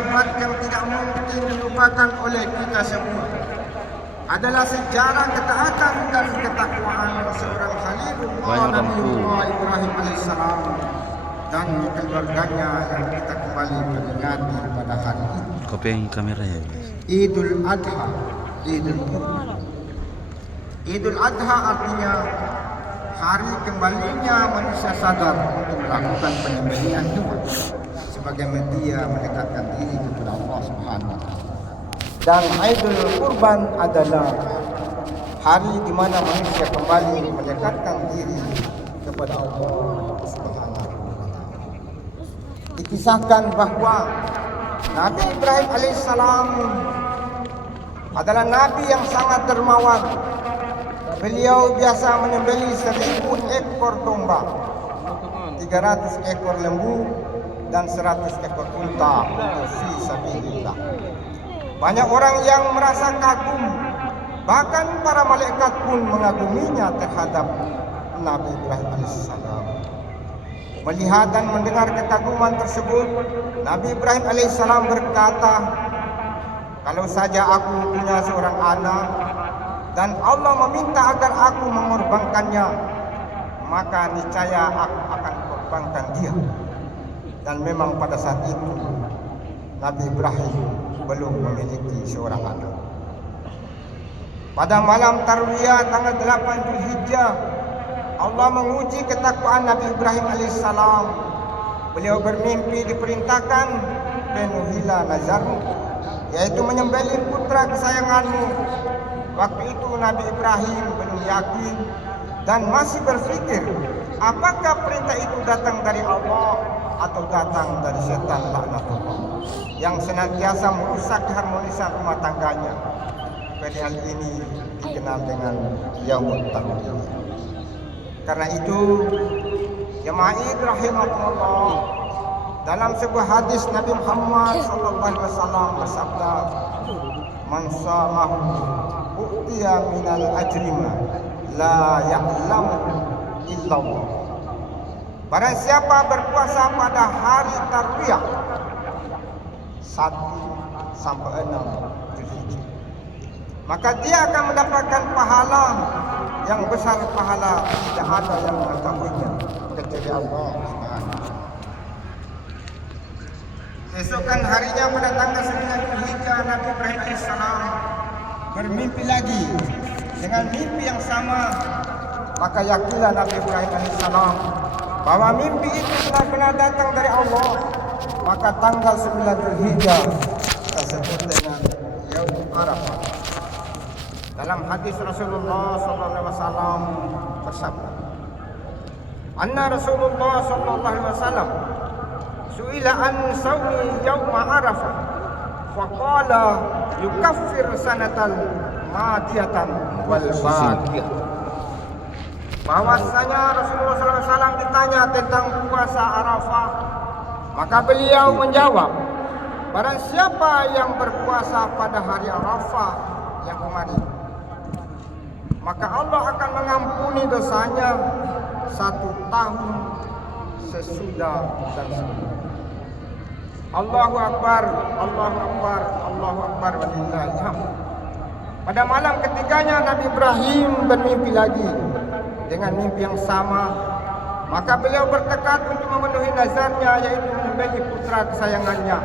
dapat yang tidak mungkin dilupakan oleh kita semua adalah sejarah ketaatan dan ketakwaan seorang Khalilullah Nabiullah Ibrahim alaihissalam dan keluarganya yang kita kembali peringati pada hari ini. Kopiin kamera ya. Idul Adha, Idul Kurban. Idul Adha artinya hari kembalinya manusia sadar untuk melakukan penyembelihan Tuhan sebagai media mendekatkan diri kepada Allah Subhanahu wa taala. Dan Idul Kurban adalah hari di mana manusia kembali mendekatkan diri kepada Allah Subhanahu wa taala. Dikisahkan bahwa Nabi Ibrahim alaihissalam adalah nabi yang sangat dermawan. Beliau biasa menyembelih 1000 ekor domba, 300 ekor lembu, dan 100 ekor unta untuk fi sabilillah. Banyak orang yang merasa kagum, bahkan para malaikat pun mengaguminya terhadap Nabi Ibrahim alaihissalam. Melihat dan mendengar kekaguman tersebut, Nabi Ibrahim alaihissalam berkata, "Kalau saja aku punya seorang anak dan Allah meminta agar aku mengorbankannya, maka niscaya aku akan korbankan dia." Dan memang pada saat itu Nabi Ibrahim belum memiliki seorang anak. Pada malam Tarwiyah tanggal 8 Zulhijjah, Allah menguji ketakwaan Nabi Ibrahim alaihissalam. Beliau bermimpi diperintahkan, "Penuhilah nazarmu, yaitu menyembelih putra kesayanganmu." Waktu itu Nabi Ibrahim belum yakin dan masih berpikir, apakah perintah itu datang dari Allah atau datang dari setan laknatullah yang senantiasa merusak keharmonisan rumah tangganya. Padahal ini dikenal dengan Yaumut Tarwiyah. Karena itu, jemaah rahimahumullah, dalam sebuah hadis Nabi Muhammad SAW bersabda, "Man shamahu u'tiya minal ajrima la ya'lamu illallah." Barang siapa berpuasa pada hari Tarwiyah 1 sampai 6 Zulhijjah, maka dia akan mendapatkan pahala yang besar, pahala tidak ada yang mengetahuinya kecuali Allah Subhanahu. Esokan harinya pada tanggal 9 Zulhijjah, Nabi Ibrahim alaihissalam bermimpi lagi dengan mimpi yang sama. Maka yakinlah Nabi Ibrahim alaihissalam bahwa mimpi itu benar-benar datang dari Allah. Maka tanggal 9 Zulhijjah tersebut dengan Yaum Arafah. Dalam hadis Rasulullah SAW bersabda, "Anna Rasulullah SAW su'ila an sawmi Yaum Arafah, faqala yukaffir sanatal madiyatan wal baqiyah." Bahwasanya Rasulullah SAW ditanya tentang puasa Arafah, maka beliau menjawab, "Barang siapa yang berpuasa pada hari Arafah yang kemarin, maka Allah akan mengampuni dosanya 1 tahun sesudah dan sebelum." Allahu Akbar, Allahu Akbar, Allahu Akbar, walillahil hamd. Pada malam ketiganya Nabi Ibrahim bermimpi lagi dengan mimpi yang sama. Maka beliau bertekad untuk memenuhi nazarnya, yaitu menyembelih putra kesayangannya.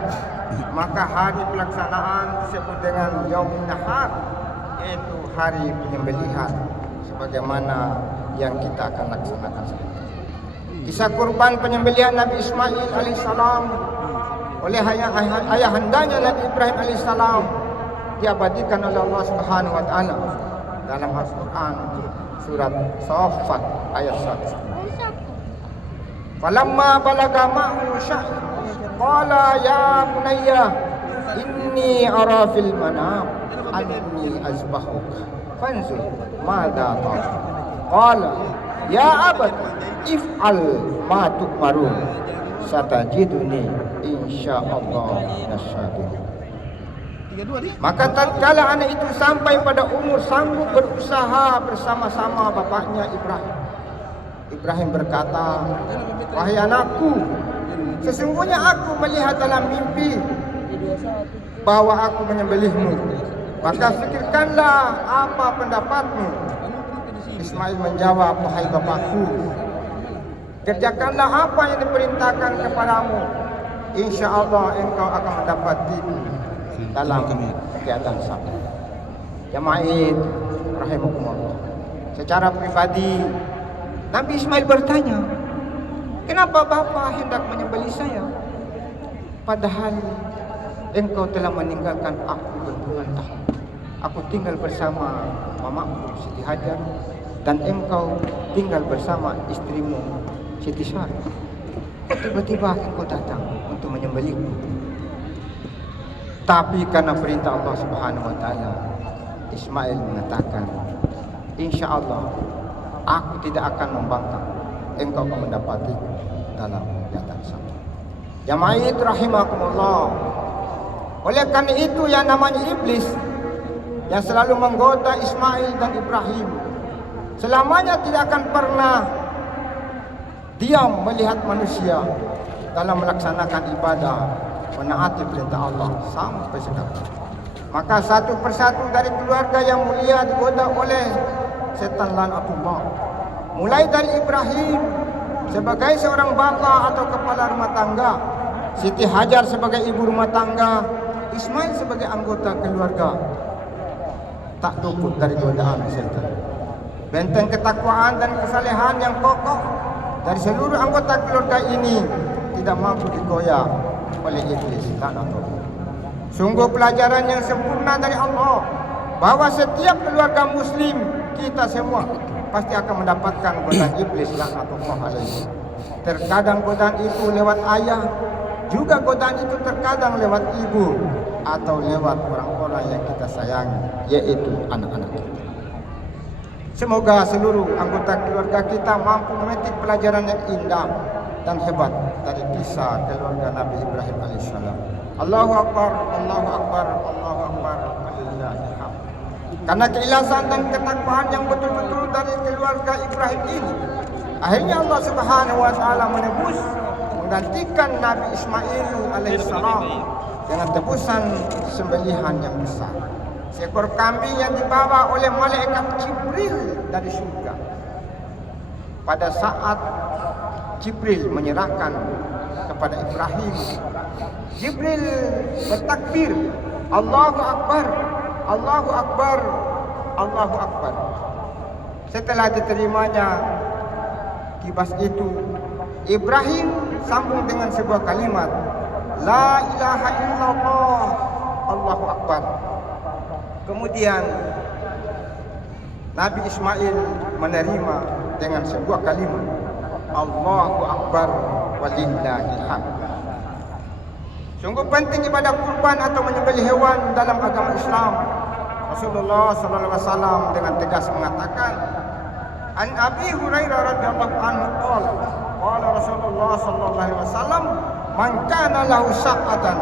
Maka hari pelaksanaan disebut dengan Yaumun Nahar, yaitu hari penyembelihan, sebagaimana yang kita akan laksanakan sekarang. Kisah kurban penyembelihan Nabi Ismail alaihissalam oleh ayahandanya Nabi Ibrahim alaihissalam diabadikan oleh Allah Subhanahu wa taala dalam Al-Qur'an surat Shaffat ayat 100. "Falamma balaga ma'hu syah qala ya bunayya inni ara fil manam anni azbahuka fanzur madza tara." Qala ya abad if'al ma tu'marun satajiduni insyaallah nasyabir. Maka tatkala anak itu sampai pada umur sanggup berusaha bersama-sama bapaknya Ibrahim, Ibrahim berkata, "Wahai anakku, sesungguhnya aku melihat dalam mimpi bahwa aku menyembelihmu, maka fikirkanlah apa pendapatmu. Ismail menjawab, wahai bapakku, kerjakanlah apa yang diperintahkan kepadamu. Insya Allah engkau akan mendapati dalam keadaan sama. Jamaah rahimakumullah. Secara pribadi, Nabi Ismail bertanya, kenapa Bapak hendak menyembelih saya? Padahal engkau telah meninggalkan aku berpuluhan tahun. Aku tinggal bersama mamaku Siti Hajar, dan engkau tinggal bersama istrimu Siti Sarah. Tiba-tiba engkau datang untuk menyembelihku. Tapi karena perintah Allah Subhanahu wa taala, Ismail mengatakan, insya Allah aku tidak akan membangkang, engkau akan mendapati dalam keadaan sama. Jamaah rahimakumullah. Oleh karena itu yang namanya iblis yang selalu menggoda Ismail dan Ibrahim, selamanya tidak akan pernah diam melihat manusia dalam melaksanakan ibadah, menaati perintah Allah sampai sekarang. Maka satu persatu dari keluarga yang mulia digoda oleh setan laknatullah. Mulai dari Ibrahim sebagai seorang bapa atau kepala rumah tangga, Siti Hajar sebagai ibu rumah tangga, Ismail sebagai anggota keluarga, tak luput dari godaan setan. Benteng ketakwaan dan kesalehan yang kokoh dari seluruh anggota keluarga ini tidak mampu digoyah oleh iblis laknatullah. Sungguh pelajaran yang sempurna dari Allah bahwa setiap keluarga muslim, kita semua pasti akan mendapatkan godaan iblis laknatullah alaihi. Terkadang godaan itu lewat ayah, juga godaan itu terkadang lewat ibu atau lewat orang-orang yang kita sayangi, yaitu anak-anak kita. Semoga seluruh anggota keluarga kita mampu memetik pelajaran yang indah dan hebat dari kisah keluarga Nabi Ibrahim alaihissalam. Allahu Akbar, Allahu Akbar, Allahu Akbar, walillahil hamd. Karena keikhlasan dan ketakwaan yang betul-betul dari keluarga Ibrahim ini, akhirnya Allah Subhanahu wa taala menebus, menggantikan Nabi Ismail alaihissalam dengan tebusan sembelihan yang besar. Seekor kambing yang dibawa oleh malaikat Jibril dari surga. Pada saat Jibril menyerahkan kepada Ibrahim, Jibril bertakbir, Allahu Akbar, Allahu Akbar, Allahu Akbar. Setelah diterimanya kibas itu, Ibrahim sambung dengan sebuah kalimat, La ilaha illallah, Allahu Akbar. Kemudian Nabi Ismail menerima dengan sebuah kalimat, Allahu Akbar walillahil hamd. Sungguh penting ibadah kurban atau menyembelih hewan dalam agama Islam. Rasulullah sallallahu alaihi wasallam dengan tegas mengatakan, An Abi Hurairah radhiyallahu anhu qala, qala Rasulullah sallallahu alaihi wasallam, man kana lahu sa'atan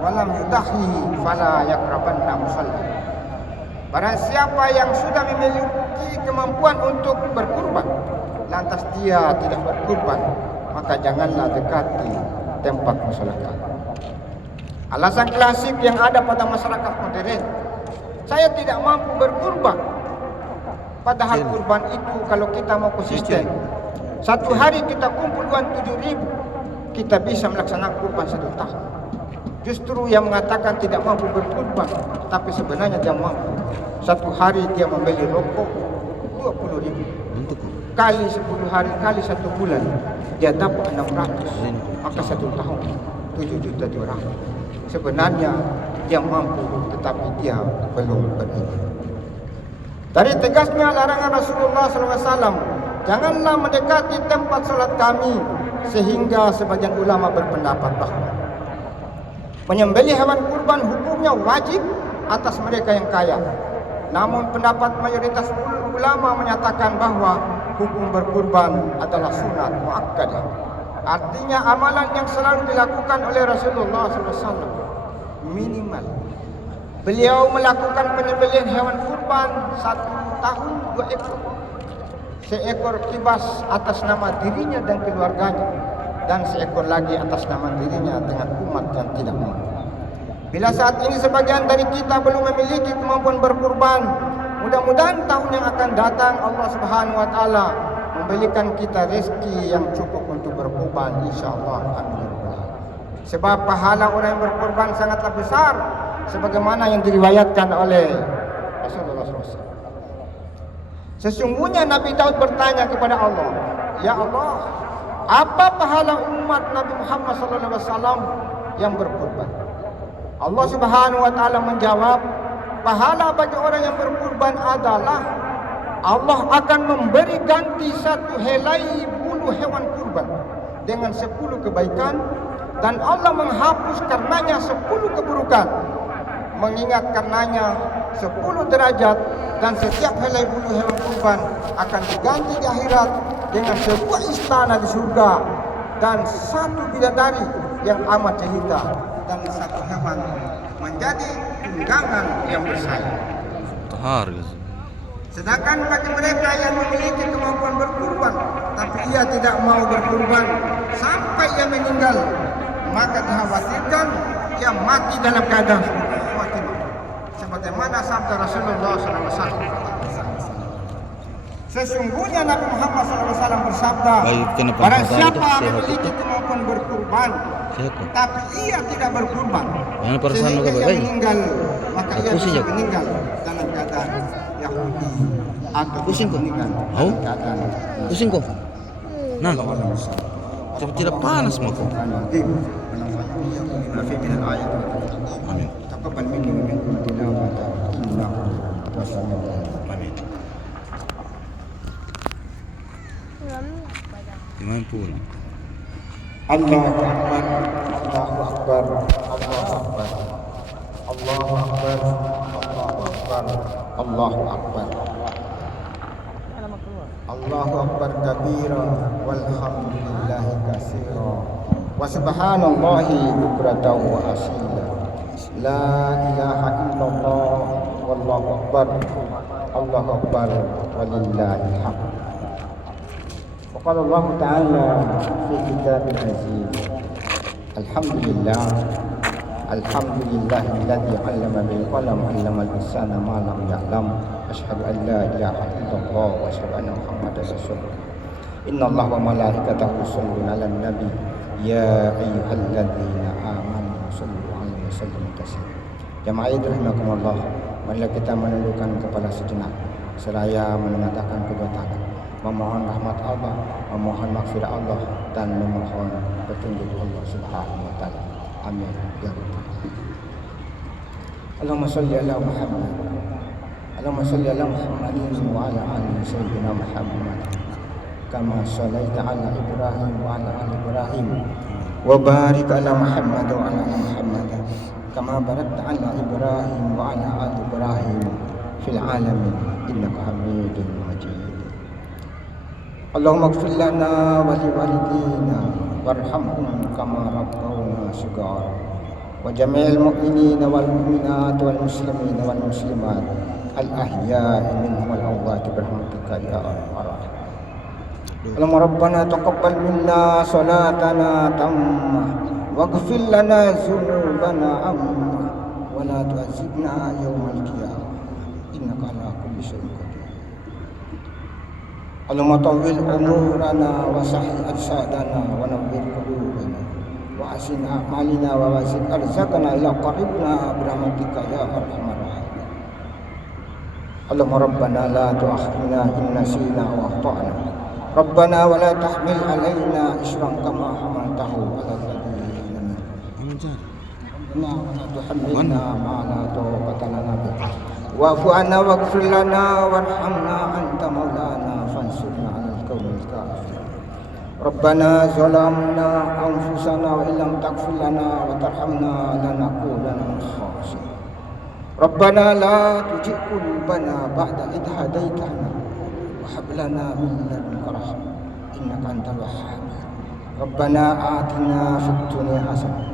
wa lam yudahi fala yaqrabanna musalla. Barang siapa yang sudah memiliki kemampuan untuk berkurban, lantas dia tidak berkurban, maka janganlah dekati tempat musyawarah. Alasan klasik yang ada pada masyarakat modern, saya tidak mampu berkurban. Padahal kurban itu kalau kita mau konsisten, satu hari kita kumpul uang 7.000, kita bisa melaksanakan kurban 1 tahun. Justru yang mengatakan tidak mampu berkurban, tapi sebenarnya dia mampu. Satu hari dia membeli rokok 20.000, kali 10 hari, kali 1 bulan, dia dapat 600, maka 1 tahun 7.200.000. Sebenarnya dia mampu, tetapi dia belum beriman. Dari tegasnya larangan Rasulullah SAW, janganlah mendekati tempat sholat kami, sehingga sebagian ulama berpendapat bahwa menyembelih hewan kurban hukumnya wajib atas mereka yang kaya. Namun pendapat mayoritas ulama menyatakan bahwa hukum berkurban adalah sunat muakkadah. Artinya amalan yang selalu dilakukan oleh Rasulullah SAW. Minimal beliau melakukan penyembelihan hewan kurban 1 tahun 2 ekor. Seekor kibas atas nama dirinya dan keluarganya, dan seekor lagi atas nama dirinya dengan umat yang tidak mampu. Bila saat ini sebagian dari kita belum memiliki kemampuan berkurban, mudah-mudahan tahun yang akan datang Allah Subhanahu wa taala memberikan kita rezeki yang cukup untuk berkurban, insyaallah. Amin. Sebab pahala orang yang berkurban sangatlah besar sebagaimana yang diriwayatkan oleh Rasulullah SAW. Sesungguhnya Nabi Daud bertanya kepada Allah, "Ya Allah, apa pahala umat Nabi Muhammad SAW yang berkurban?" Allah Subhanahu wa taala menjawab, pahala bagi orang yang berkurban adalah Allah akan memberi ganti satu helai bulu hewan kurban dengan 10 kebaikan, dan Allah menghapus karenanya 10 keburukan, mengingat karenanya 10 derajat, dan setiap helai bulu hewan kurban akan diganti di akhirat dengan sebuah istana di surga dan satu bidadari yang amat jelita, dan satu hewan menjadi tunggangan yang bersayap. Sedangkan bagi mereka yang memiliki kemampuan berkurban tapi ia tidak mau berkurban sampai ia meninggal, maka dikhawatirkan ia mati dalam keadaan khawatir. Sebagaimana sabda Rasulullah SAW. Sesungguhnya Nabi Muhammad SAW bersabda, barang siapa memiliki kemampuan berkurban tapi ia tidak berkurban sehingga ia meninggal, maka ia bisa meninggal dalam keadaan Yahudi atau meninggal dalam keadaan pusing kok. Nah, tidak panas mau kok. Amin. Taqabbal minni wa minkum tilawata innahu wasami'ul alim. Amin. Gimana pun? Allahu Akbar, Allahu Akbar, Allahu Akbar, Allahu Akbar, Allahu Akbar, Allahu Akbar, Allahu Akbar kabira, walhamdulillahi katsira, wa subhanallahi bukratan wa asila, la ilaha illallah, wallahu akbar, Allahu Akbar, walillahil hamd. وقال الله تعالى في كتاب العزيز الحمد لله الذي علم بالقلم علم الإنسان ما لم يعلم أشهد أن لا إله إلا الله وأشهد أن محمدا رسول الله إن الله وملائكته يصلون على النبي يا أيها الذين آمنوا صلوا عليه وسلموا تسليما. Jamaah rahimakumullah, marilah kita menundukkan kepala sejenak seraya menengadahkan kedua tangan, memohon rahmat Allah, memohon maghfirah Allah, dan memohon petunjuk Allah Subhanahu wa taala. Amin ya rabbal alamin. Allahumma shalli ala Muhammad. Allahumma shalli ala Muhammadin wa ala ali sayyidina Muhammad. Kama shallaita ala Ibrahim wa ala ali Ibrahim. Wa barik ala Muhammad wa ala ali Muhammad. Kama barakta ala Ibrahim wa ala ali Ibrahim fil alamin innaka Hamidum Majid. Allahumma ighfir lana wa liwalidina warhamhum kama rabbawna shighara wa jami'il mu'minina wal mu'minat wal muslimina wal muslimat al ahya'i minhum wal amwat birahmatika ya arhamar rahimin. Allahumma rabbana taqabbal minna salatana tammah waghfir lana dzunubana amma wa la tu'azzibna yawmal qiyamah innaka ala kulli syai'in qadir. Allahumma tawwil umurana wa sahih ajsadana wa nawwir qulubana wa asin a'malina wa wasid arzaqana ila qaribna birahmatika ya arhamar rahimin. Allahumma rabbana la tu'akhidhna in nasina wa akhtana. Rabbana wa la tahmil alaina isran kama hamaltahu ala alladziina min qablina wa la tuhammilna ma la taqata lana bihi wa'fu 'anna waghfir lana warhamna anta maulana fansurna 'alal qaumil kafirin. Rabbana zalamna anfusana wa illam taghfir lana wa tarhamna lanakunanna minal khasirin. Rabbana la tuzigh qulubana ba'da idh hadaitana wa hab lana min ladunka rahmah innaka antal wahhab. Rabbana atina fid dunya hasanah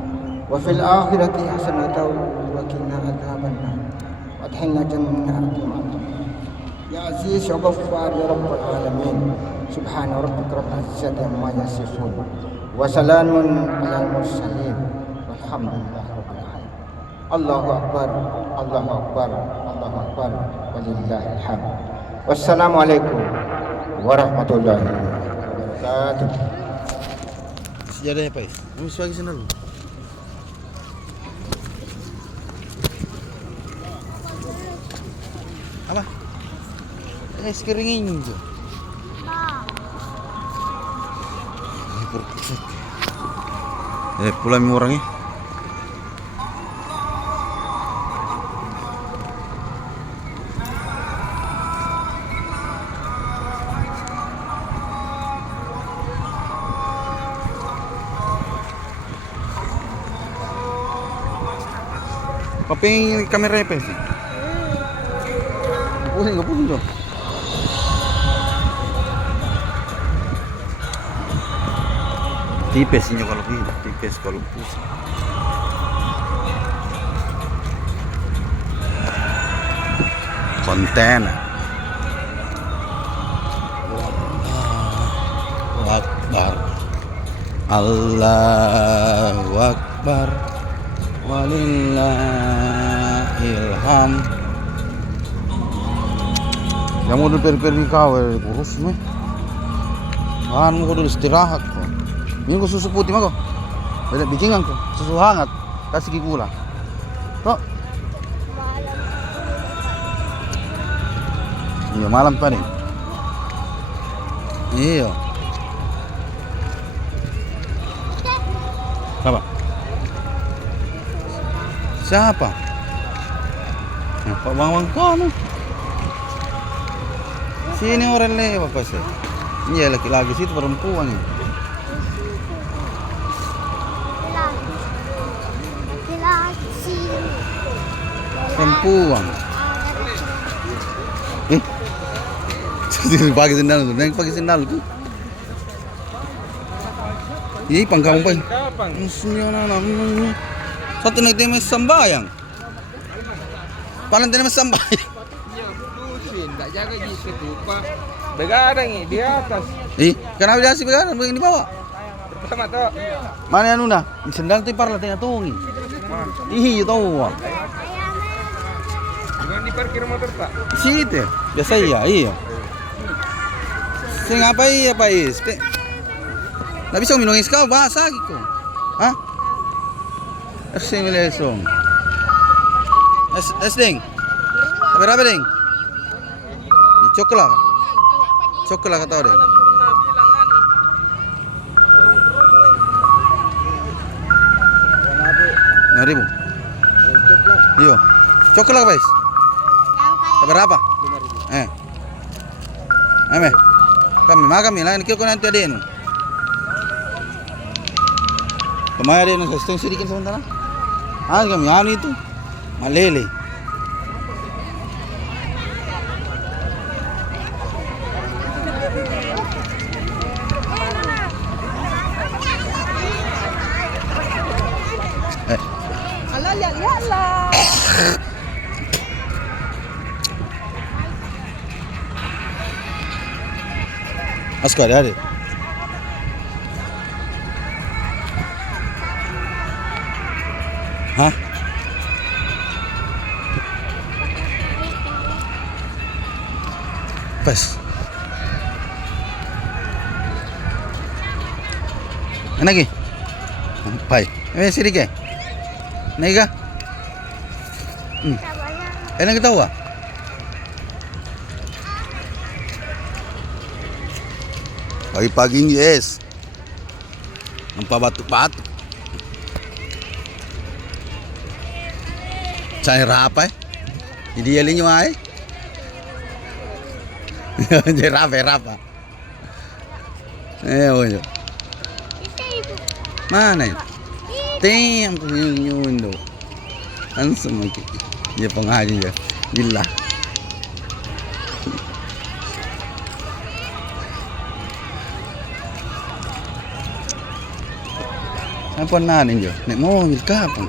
wa fil akhirati hasanatan wa qina adzabannar. Adkhilna jannatal ma'wa. Ya Aziz ya Ghaffar ya Rabbal Alamin. Subhana rabbika rabbil izzati amma yasifun wa salamun alal mursalin walhamdulillahi rabbil alamin. Allahu Akbar, Allahu Akbar, Allahu Akbar, walillahil hamd. Wassalamualaikum warahmatullahi wabarakatuh. Sejadahnya Pak. Mesti bagi sendal. Apa? Es keringin tu. Pulang orangnya. Apa yang kameranya apa sih? Pusing, nggak pusing dong. Tipis ini kalau gitu, tipis kalau pusing. Konten. Allahu Akbar. Allahu Akbar. Walillahil hamd. Yang mau pergi kau urus nih. Kan mau dulu istirahat kok. Ini kok susu putih mah kok. Beda bikinan kok. Susu hangat. Kasih gula. Kok? Iya malam tadi. Iya. Apa? Siapa? Pak Bang kamu. Sini orang lewat pasti. Iya laki-laki situ perempuan ya. Perempuan. Pakai sendal tu, naik pakai sendal tu. Ini pangkang apa? Satu naik tema sembayang. Paling tema sembayang. Tak jaga di situ, Pak. Begadang ni di atas. Kenapa dia asyik begadang begini bawah? Pertama tu. Mana yang nuna? Sendal tu parla tengah tungi. Ih, tahu. Jangan di parkir motor, Pak. Situ. Biasa iya. Saya ngapain ya, Pak Is? Tak bisa minum es kau bahasa gitu. Hah? Saya melesong. Ding. Berapa ding? Coklat. Coklat kata orang. Ribu. Iya. Coklat guys. Berapa? Kami lah kau nanti ada ni. Kemarin ada setengah sedikit sementara. Kami anu itu malele. Lihat lah. Askar ada. Hah? Pas. Lagi? Pai. Sedikit. Naik kah? Enak kita tahu ah? Pagi-pagi ini yes. Nampak batu-batu. Cari apa? Jadi elinya mai. Jadi apa? Ojo. Mana? Tem nyun do. Langsung lagi. Dia pengaji ya. Gila. Apa nanin jo? Nek mobil kapan?